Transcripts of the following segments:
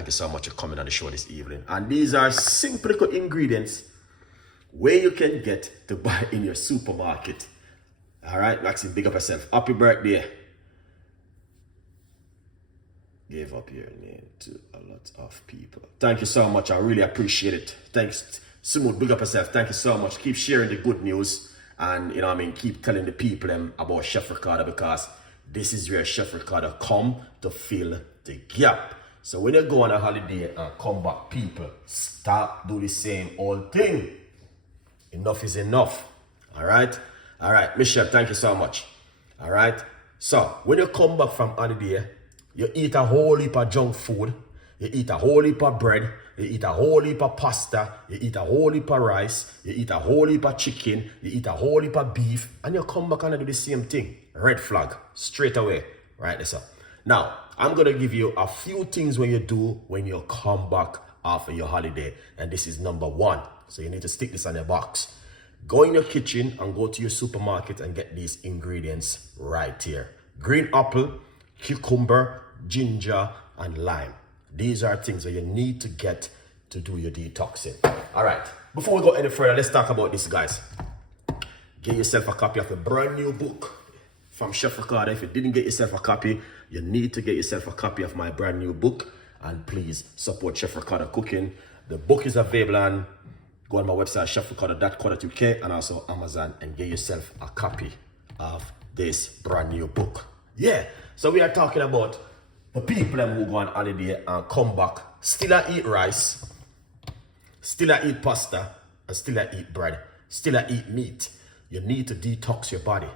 Thank you so much for coming on the show this evening. And these are simple little ingredients where you can get to buy in your supermarket. All right, Maxine, big up yourself. Happy birthday. Gave up your name to a lot of people. Thank you so much. I really appreciate it. Thanks. Smooth, big up yourself. Thank you so much. Keep sharing the good news. And, you know what I mean, keep telling the people about Chef Ricardo, because this is where Chef Ricardo come to fill the gap. So when you go on a holiday and come back, people, stop do the same old thing. Enough is enough. All right? All right, Michelle, thank you so much. All right? So when you come back from holiday, you eat a whole heap of junk food, you eat a whole heap of bread, you eat a whole heap of pasta, you eat a whole heap of rice, you eat a whole heap of chicken, you eat a whole heap of beef, and you come back and do the same thing. Red flag, straight away. Right, this up. Now, I'm going to give you a few things when you do when you come back after your holiday. And this is number 1. So you need to stick this on your box. Go in your kitchen and go to your supermarket and get these ingredients right here. Green apple, cucumber, ginger, and lime. These are things that you need to get to do your detoxing. All right, before we go any further, let's talk about this, guys. Get yourself a copy of a brand new book from Chef Ricardo. If you didn't get yourself a copy, you need to get yourself a copy of my brand new book. And please support Chef Ricardo Cooking. The book is available on, go on my website, chefricardo.co.uk, and also Amazon, and get yourself a copy of this brand new book. Yeah, so we are talking about the people who go on holiday and come back, still I eat rice, still I eat pasta, and still I eat bread, still I eat meat. You need to detox your body.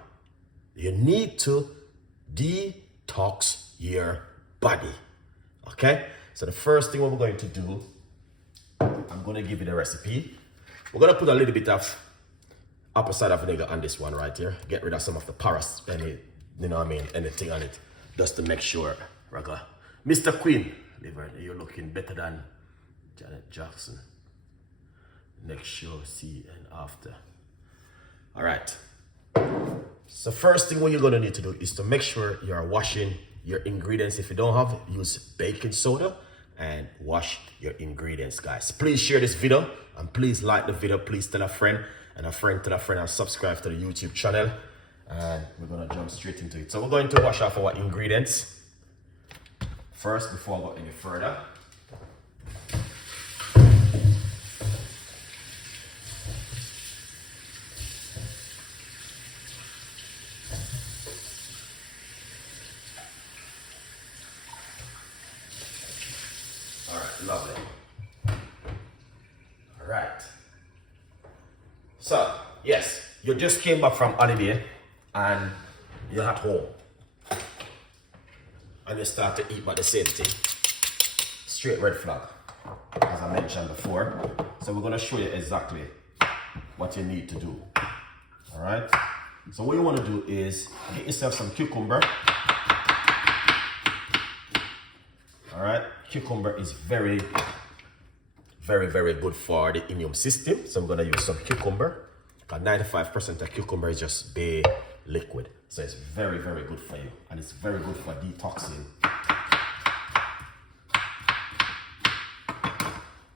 You need to detox your body. Okay? So the first thing what we're going to do, I'm going to give you the recipe. We're going to put a little bit of apple cider vinegar on this one right here. Get rid of some of the paras, any, you know what I mean, anything on it, just to make sure. Mr. Queen, you're looking better than Janet Jackson. Next show, see and after. All right. So first thing what you're going to need to do is to make sure you are washing your ingredients. If you don't have, use baking soda and wash your ingredients, guys. Please share this video and please like the video. Please tell a friend and a friend tell a friend and subscribe to the YouTube channel. And we're going to jump straight into it. So we're going to wash off our ingredients first before I go any further. All right, lovely. All right. So, yes, you just came back from holiday and you're at home. And you start to eat by the same thing. Straight red flag, as I mentioned before. So we're going to show you exactly what you need to do. All right. So what you want to do is get yourself some cucumber. All right. Cucumber is very, very, very good for the immune system. So we're going to use some cucumber. Because 95% of cucumber is just bay liquid. So it's very, very good for you. And it's very good for detoxing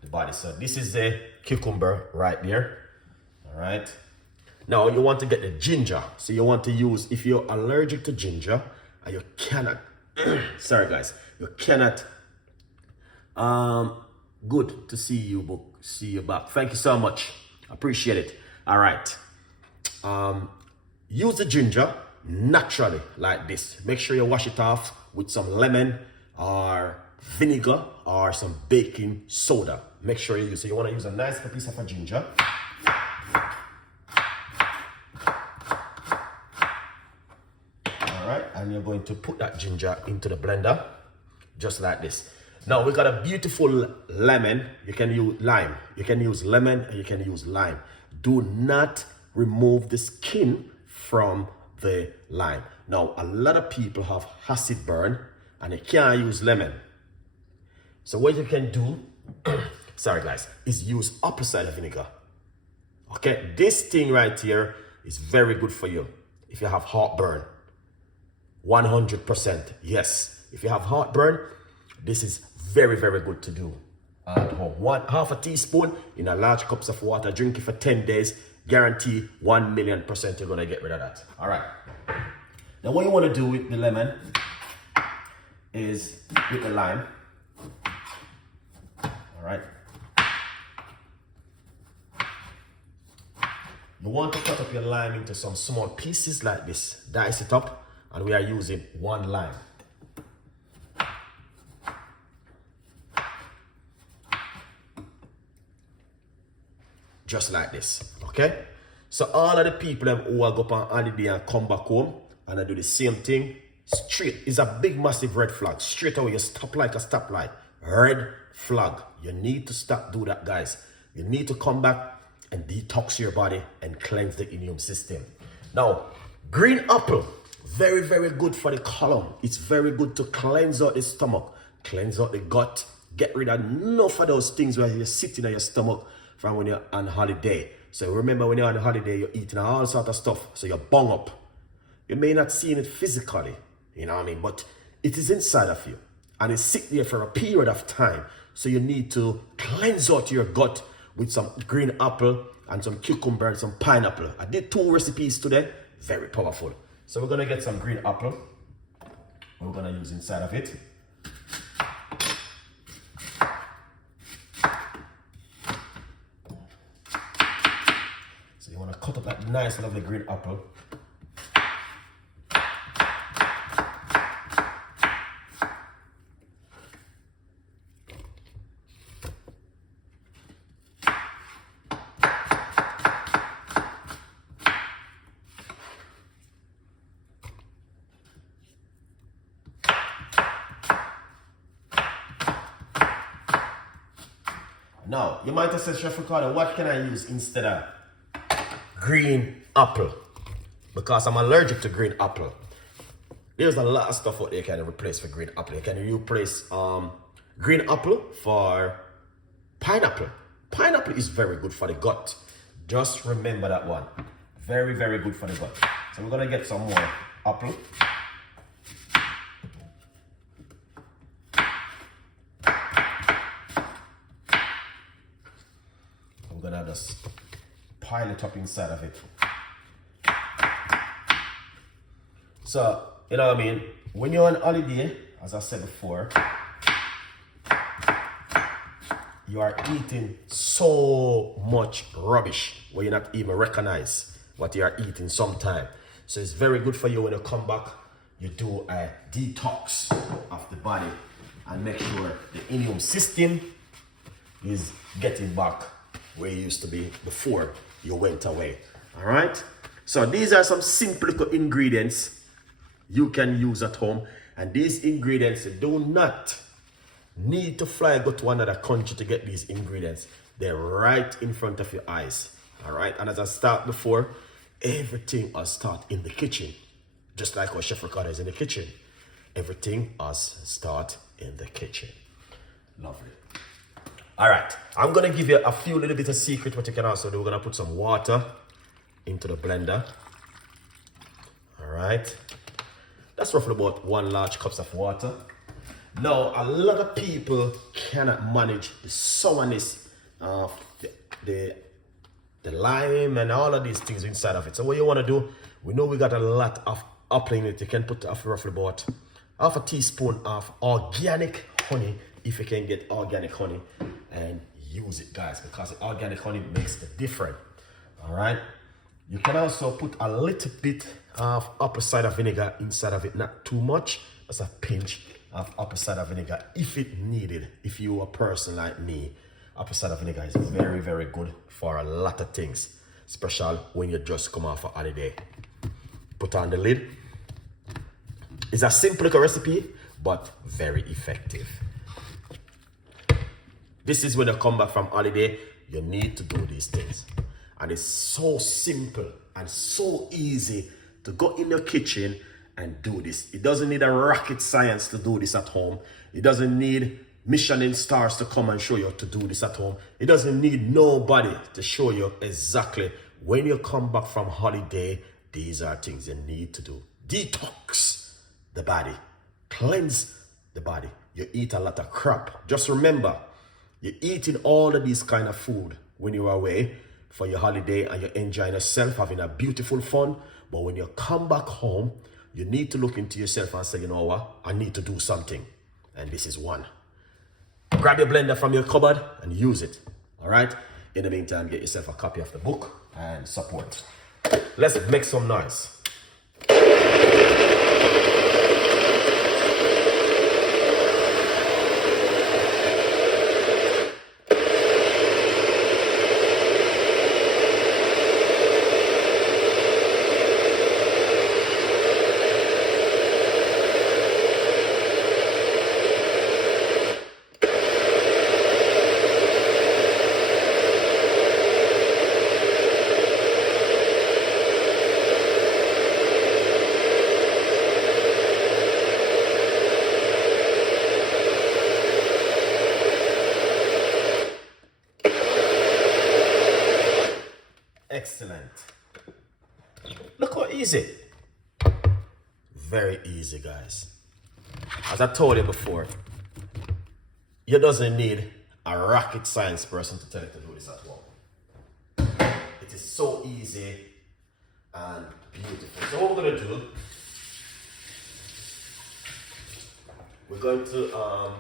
the body. So this is the cucumber right there. All right. Now you want to get the ginger. So you want to use, if you're allergic to ginger and you cannot, sorry guys, you cannot, good to see you, see you back. Thank you so much. Appreciate it. All right. Use the ginger naturally like this. Make sure you wash it off with some lemon or vinegar or some baking soda. Make sure you use it. You want to use a nice piece of a ginger. All right, and you're going to put that ginger into the blender just like this. Now we got a beautiful lemon. You can use lime. You can use lemon and you can use lime. Do not remove the skin from the lime. Now, a lot of people have acid burn and they can't use lemon. So what you can do, sorry guys, is use apple cider vinegar. Okay, this thing right here is very good for you if you have heartburn. 100%, yes. If you have heartburn, this is very, very good to do at home. Half a teaspoon in a large cups of water. Drink it for 10 days. Guarantee 1,000,000% you're gonna get rid of that. All right. Now what you wanna do with the lemon is with the lime. All right. You want to cut up your lime into some small pieces like this. Dice it up, and we are using 1 lime. Just like this, okay? So all of the people who are go up on holiday and come back home and I do the same thing, straight is a big massive red flag. Straight away, you stop like a stoplight. Red flag. You need to stop do that, guys. You need to come back and detox your body and cleanse the immune system. Now, green apple, very, very good for the colon. It's very good to cleanse out the stomach, cleanse out the gut, get rid of enough of those things where you're sitting in your stomach from when you're on holiday. So remember, when you're on holiday, you're eating all sorts of stuff, so you're bung up. You may not see it physically, you know what I mean, but it is inside of you, and it's sit there for a period of time. So you need to cleanse out your gut with some green apple and some cucumber and some pineapple. I did 2 recipes today, very powerful. So we're gonna get some green apple. We're gonna use inside of it. So you wanna cut up that nice, lovely green apple. Now, you might have said, Chef Ricardo, what can I use instead of green apple? Because I'm allergic to green apple. There's a lot of stuff out there you can replace for green apple. You can replace green apple for pineapple. Pineapple is very good for the gut. Just remember that one. Very, very good for the gut. So we're gonna get some more apple. I'm gonna just pile it up inside of it. So, you know what I mean? When you're on holiday, as I said before, you are eating so much rubbish where you not even recognize what you are eating sometime. So it's very good for you when you come back, you do a detox of the body and make sure the immune system is getting back where you used to be before you went away. All right, so these are some simple ingredients you can use at home, and these ingredients do not need to fly go to another country to get these ingredients. They're right in front of your eyes. All right, and as I start before, everything I start in the kitchen, just like our Chef Ricardo is in the kitchen. Everything us start in the kitchen. Lovely. All right, I'm gonna give you a few little bit of secret what you can also do. We're gonna put some water into the blender. All right, that's roughly about 1 large cup of water. Now, a lot of people cannot manage the sourness of the lime and all of these things inside of it. So what you wanna do, we know we got a lot of apple in it. You can put roughly about half a teaspoon of organic honey, if you can get organic honey, and use it, guys, because the organic honey makes the difference. All right, you can also put a little bit of apple cider vinegar inside of it, not too much, just a pinch of apple cider vinegar if it needed. If you're a person like me, apple cider vinegar is very, very good for a lot of things, especially when you just come off a holiday. Put on the lid. It's a simple little recipe, but very effective. This is when you come back from holiday, you need to do these things. And it's so simple and so easy to go in your kitchen and do this. It doesn't need a rocket science to do this at home. It doesn't need Michelin stars to come and show you to do this at home. It doesn't need nobody to show you exactly when you come back from holiday. These are things you need to do. Detox the body, cleanse the body. you eat a lot of crap. Just remember, you're eating all of these kind of food when you're away for your holiday and you're enjoying yourself, having a beautiful fun. But when you come back home, you need to look into yourself and say, you know what, I need to do something. And this is one. Grab your blender from your cupboard and use it. All right? In the meantime, get yourself a copy of the book and support. Let's make some noise. Excellent. Look how easy. Very easy, guys. As I told you before, you doesn't need a rocket science person to tell you to do this at home. It is so easy and beautiful. So what we're going to do, we're going to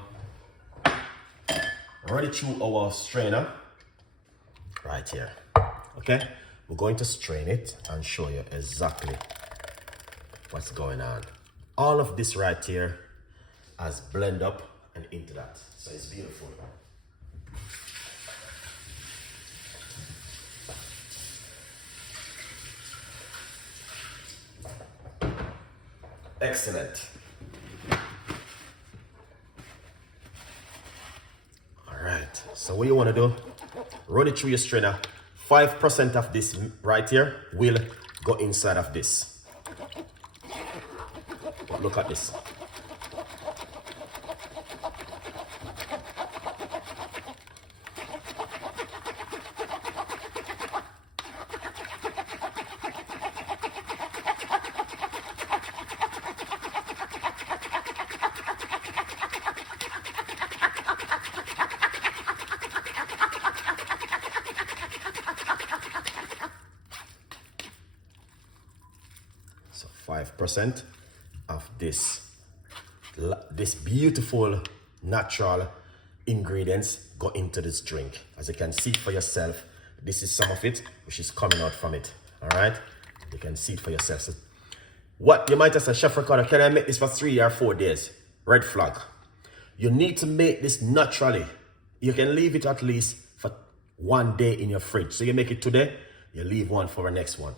run it through our strainer right here. Okay, we're going to strain it and show you exactly what's going on. All of this right here has blend up and into that, so it's beautiful. Excellent. All right, so what you want to do, run it through your strainer. 5% of this right here will go inside of this. Look at this. So 5% of this beautiful natural ingredients go into this drink. As you can see for yourself, this is some of it which is coming out from it. All right, you can see it for yourself. So what you might have said, Chef Ricardo, can I make this for 3 or 4 days? Red flag. You need to make this naturally. You can leave it at least for 1 day in your fridge. So you make it today, you leave one for the next one.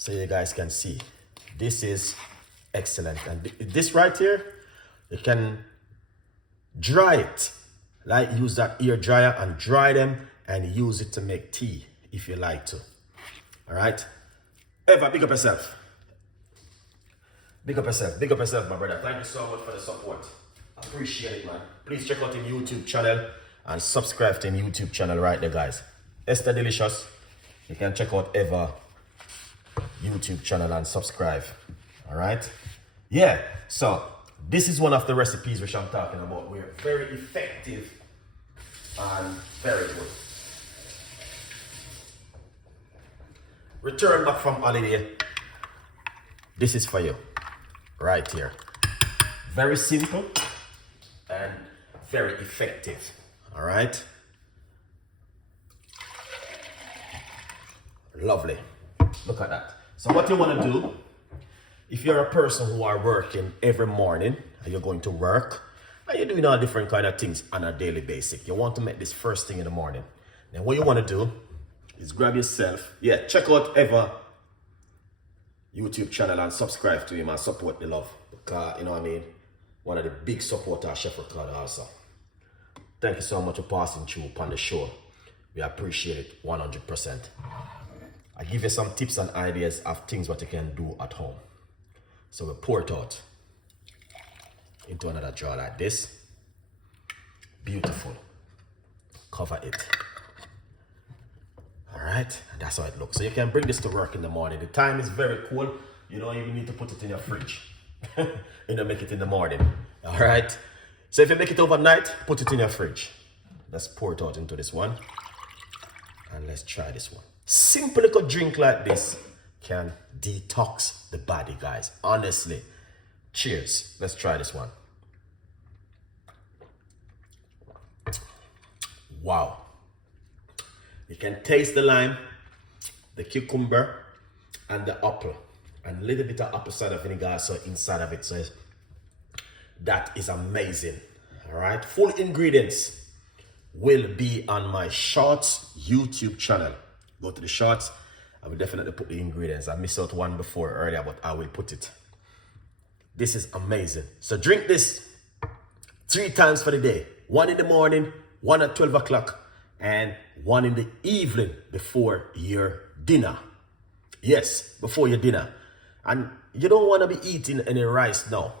So you guys can see, this is excellent. And this right here, you can dry it. Like use that ear dryer and dry them and use it to make tea if you like to. All right? Eva, big up yourself. Big up yourself. Big up yourself, my brother. Thank you so much for the support. Appreciate it, man. Please check out the YouTube channel and subscribe to the YouTube channel right there, guys. Esther Delicious. You can check out Eva YouTube channel and subscribe. All right, yeah, so this is one of the recipes which I'm talking about. We're very effective and very good. Return back from holiday, this is for you right here. Very simple and very effective. All right, lovely. Look at that. So what you want to do, if you're a person who are working every morning and you're going to work and you're doing all different kind of things on a daily basis, you want to make this first thing in the morning. Then what you want to do is grab yourself, check out Eva YouTube channel and subscribe to him and support the love, because you know what I mean, one of the big supporters, Chef Ricardo also. Thank you so much for passing through upon the show. We appreciate it 100%. I give you some tips and ideas of things what you can do at home. So we pour it out into another jar like this. Beautiful. Cover it. All right, and that's how it looks. So you can bring this to work in the morning. The time is very cool. You don't even need to put it in your fridge. You know, make it in the morning. All right. So if you make it overnight, put it in your fridge. Let's pour it out into this one. And let's try this one. Simple little drink like this can detox the body, guys. Honestly. Cheers. Let's try this one. Wow. You can taste the lime, the cucumber, and the apple. And a little bit of apple cider vinegar so inside of it. So that is amazing. All right. Full ingredients will be on my Shorts YouTube channel. Go to the Shorts. I will definitely put the ingredients. I missed out one before earlier, but I will put it. This is amazing. So drink this 3 times for the day. 1 in the morning, 1 at 12 o'clock, and 1 in the evening before your dinner. Yes, before your dinner. And you don't want to be eating any rice now,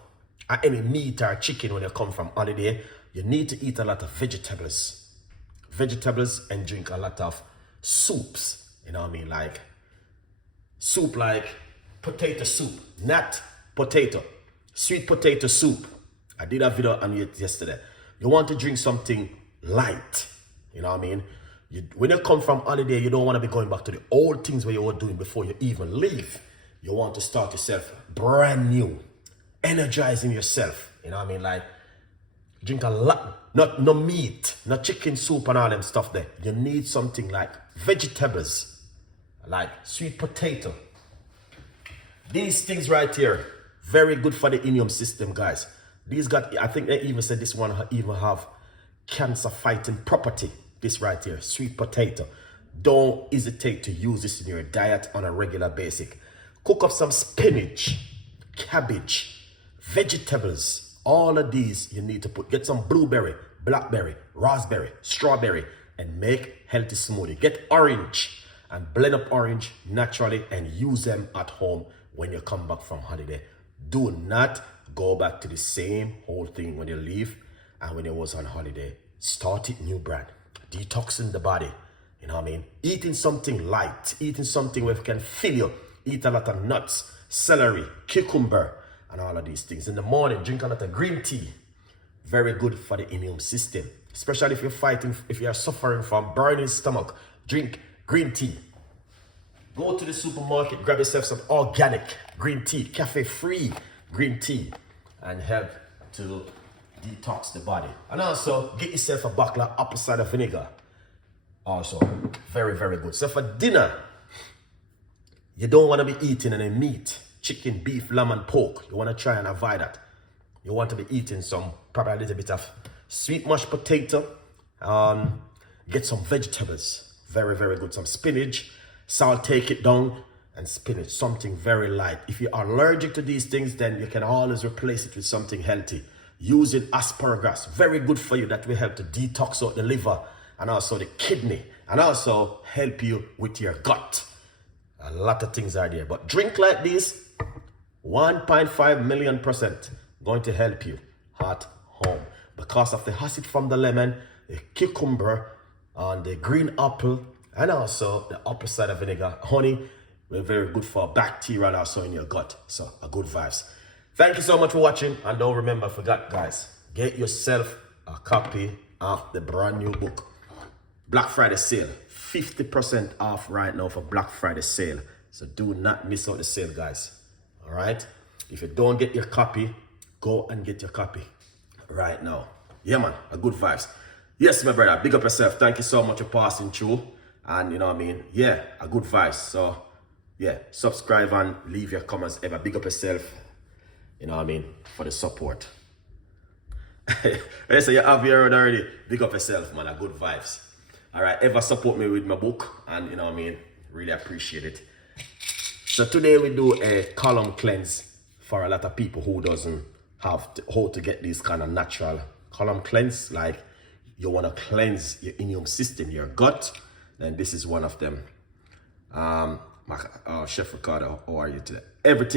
or any meat or chicken when you come from holiday. You need to eat a lot of vegetables. Vegetables, and drink a lot of soups. You know what I mean? Like soup, like potato soup, not potato. Sweet potato soup. I did a video on it yesterday. You want to drink something light. You know what I mean? When you come from holiday, you don't want to be going back to the old things where you were doing before you even leave. You want to start yourself brand new. Energizing yourself. You know what I mean? Like, drink a lot. No meat, no chicken soup and all them stuff there. You need something like vegetables. Like sweet potato. These things right here. Very good for the immune system, guys. These got, I think they even said this one even have cancer fighting property. This right here, sweet potato. Don't hesitate to use this in your diet on a regular basis. Cook up some spinach, cabbage, vegetables. All of these you need to get some blueberry, blackberry, raspberry, strawberry, and make healthy smoothie. Get orange and blend up orange naturally and use them at home when you come back from holiday. Do not go back to the same whole thing when you leave and when you was on holiday. Start it new brand. Detoxing the body. You know what I mean? Eating something light. Eating something where it can fill you. Eat a lot of nuts, celery, cucumber, and all of these things. In the morning, drink a lot of green tea. Very good for the immune system. Especially if you're fighting, if you're suffering from burning stomach, drink green tea. Go to the supermarket, grab yourself some organic green tea, cafe-free green tea, and help to detox the body. And also, get yourself a bottle of apple cider vinegar. Also, very, very good. So for dinner, you don't want to be eating any meat, chicken, beef, lamb, and pork. You want to try and avoid that. You want to be eating some, probably a little bit of sweet mashed potato. Get some vegetables. Very, very good. Some spinach. Salt, take it down, and spinach. Something very light. If you are allergic to these things, then you can always replace it with something healthy. Using asparagus. Very good for you. That will help to detox out the liver and also the kidney. And also help you with your gut. A lot of things are there. But drink like this, 1.5 million % going to help you at home. Because of the acid from the lemon, the cucumber, and the green apple, and also the apple cider vinegar. Honey, we're very good for bacteria also in your gut. So a good vibes. Thank you so much for watching. And don't remember, forget guys, get yourself a copy of the brand new book. Black Friday sale. 50% off right now for Black Friday sale. So do not miss out the sale, guys. All right? If you don't get your copy, go and get your copy right now. Yeah, man. A good vibes. Yes, my brother. Big up yourself. Thank you so much for passing through. And you know what I mean? Yeah, a good vibes. So, yeah, subscribe and leave your comments ever. Big up yourself. You know what I mean? For the support. So you have your own already. Big up yourself, man. A good vibes. All right, ever support me with my book, and you know what I mean, really appreciate it. So today we do a column cleanse for a lot of people who doesn't have how to get this kind of natural column cleanse. Like you want to cleanse your immune system, your gut, then this is one of them. Chef Ricardo, how are you today? Everything